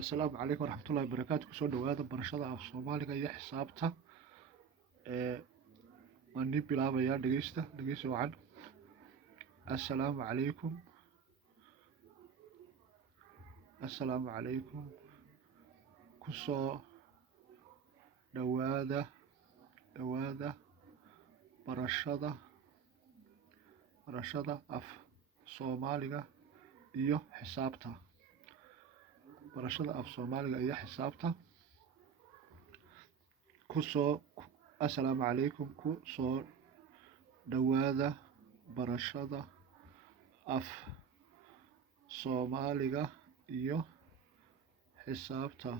Asalaamu calaykum waraxmatullaahi wabarakaatu. Kusoo dhawaada barashada af Soomaaliga iyo xisaabta. Waan nii bilaabayaa dhegeysi wacan. Assalaamu calaykum. Kusoo dhawaada barashada af Soomaaliga iyo xisaabta. Barashada af Soomaaliga iyo xisaabta. Assalaamu calaykum. Kusoo dhawaada barashada af Soomaaliga iyo xisaabta.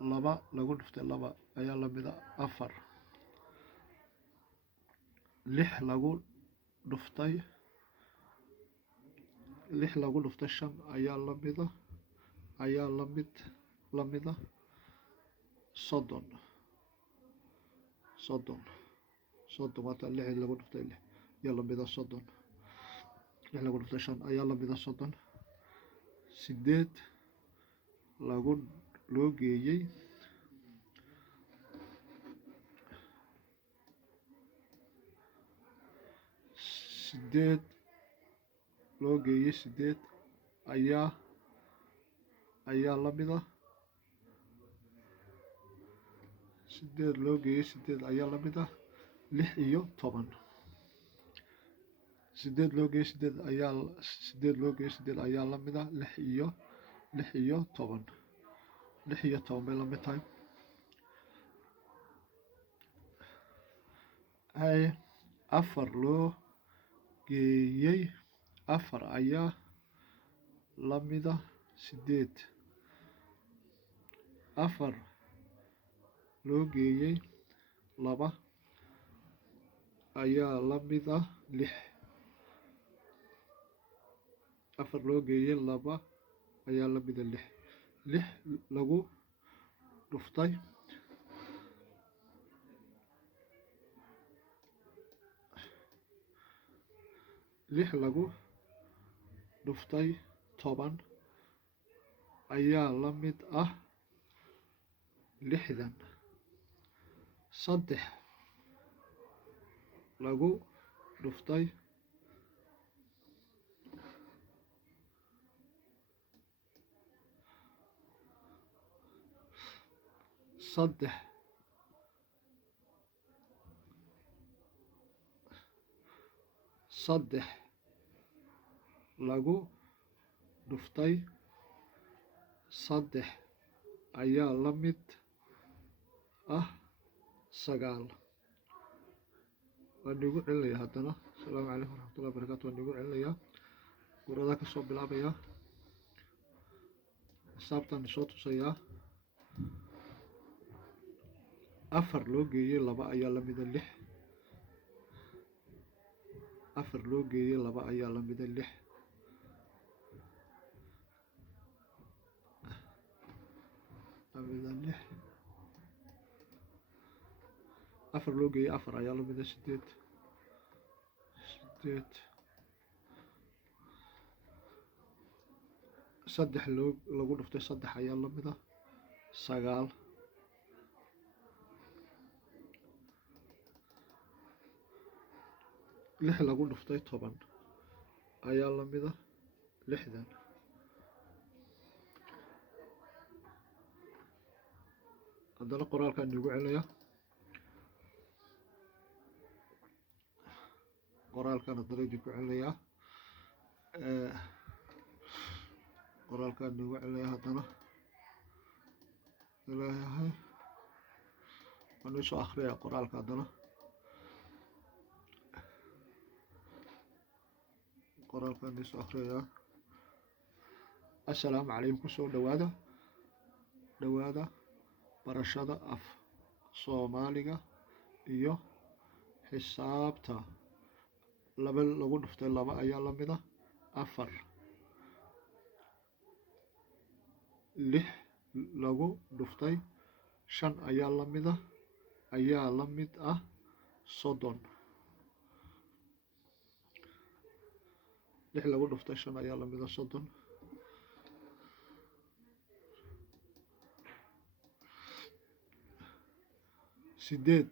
2 lagu dhuftay 2 ayaa la mid ah 4. 6 lagu dhuftay 5 ayaa la mid ah 30. 30 maanta 6 lagu dhuftay 6 ayaa la mid ah 30. 6 lagu dhuftay 5 ayaa la mid ah 30. 8 loo geeyey 8 ayaa la mid ah 8 loo geeyey 8 ayaa la mid ah 6 iyo 10. 8 loo geeyey 8 ayaa la mid ah 6 iyo 10. 6 iyo 10 bay la mid tahay. 4 loo geeyey 4 ayaa la mid ah 8. 4 loo geeyey 2 ayaa la mid ah 6. 4 loo geeyey 2 ayaa la mid ah 6. 6 lagu dhuftay 10 ayaa la mid ah 60. 3 lagu dhuftay 3 lagu dhuftay 3 ayaa la mid ah 9. waan igu celinayaa haddana. Assalaamu calaykum waraxmatullaahi wabarakaatu. waan igu celinayaa guradaa kasoo bilaabayaa xisaabtan soo tusayaa. 4 loo geeyey 2 ayaa la mid ah 6. 4 loo geeyey 2 ayaa la mid ah 6. 4 loo geeyey 4 ayaa la mid ah 8. 3 lagu dhuftay 3 ayaa la mid ah 9. 6 lagu dhuftay 10 ayaa la mid ah 60. haddana qoraalkaan igu celinayaa. qoraalkaan haddana idinku celinayaa. qoraalkaan igu celinayaa haddana. ilaahay waan isoo akhriyaa qoraalka haddana. qoraalkaan isoo akhriyaa. assalaamu calaykum. kusoo dhawaada barashada af Soomaaliga iyo xisaabta. 2 lagu dhuftay 2 ayaa la mid ah 4. 6 lagu dhuftay 5 ayaa la mid ah 30. 6 lagu dhuftay 5 ayaa la mid ah 30. sideed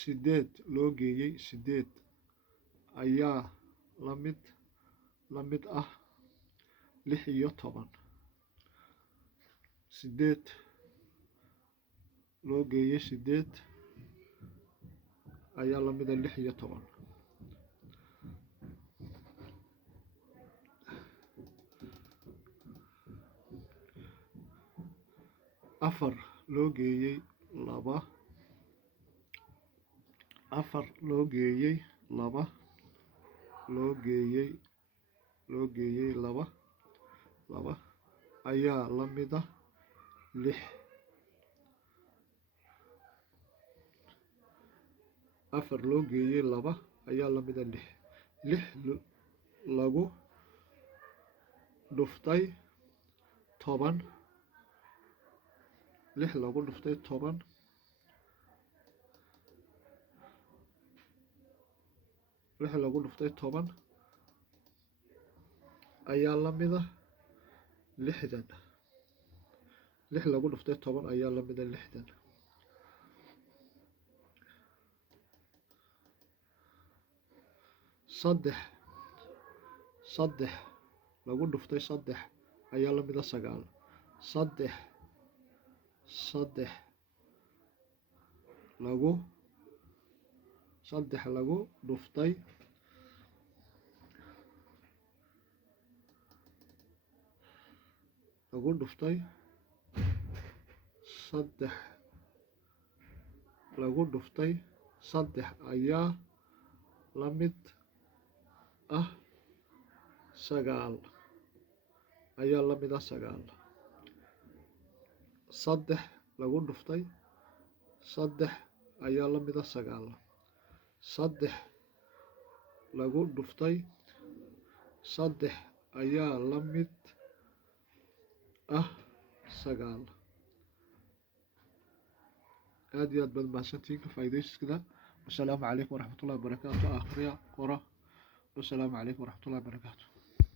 sideed loo geeyey sideed ayaa la mid ah 16. sideed loo geeyey sideed ayaa la mid ah 16. afar loo geeyey laba afar loo geeyey laba loo geeyey laba ayaa la mid ah 6. afar loo geeyey laba ayaa la mid ah 6. 6 lagu dhuftay 10 6 lagu dhuftay 10 6 lagu dhuftay 10 ayaa la mid ah 60. 6 lagu dhuftay 10 ayaa la mid ah 60. saddex lagu dhuftay 3 ayaa la mid ah 9. 3 lagu dhuftay 3 ayaa la mid ah 9. 3 lagu dhuftay 3 ayaa la mid ah 9. 3 lagu dhuftay 3 ayaa la mid ah 9. aad iyo aad baad mahadsantihiin ka faa'iidaysiga. wasalaamu calaykum waraxmatullahi wabarakaatu. akhriya qora. wasalaamu calaykum waraxmatullahi wabarakaatu.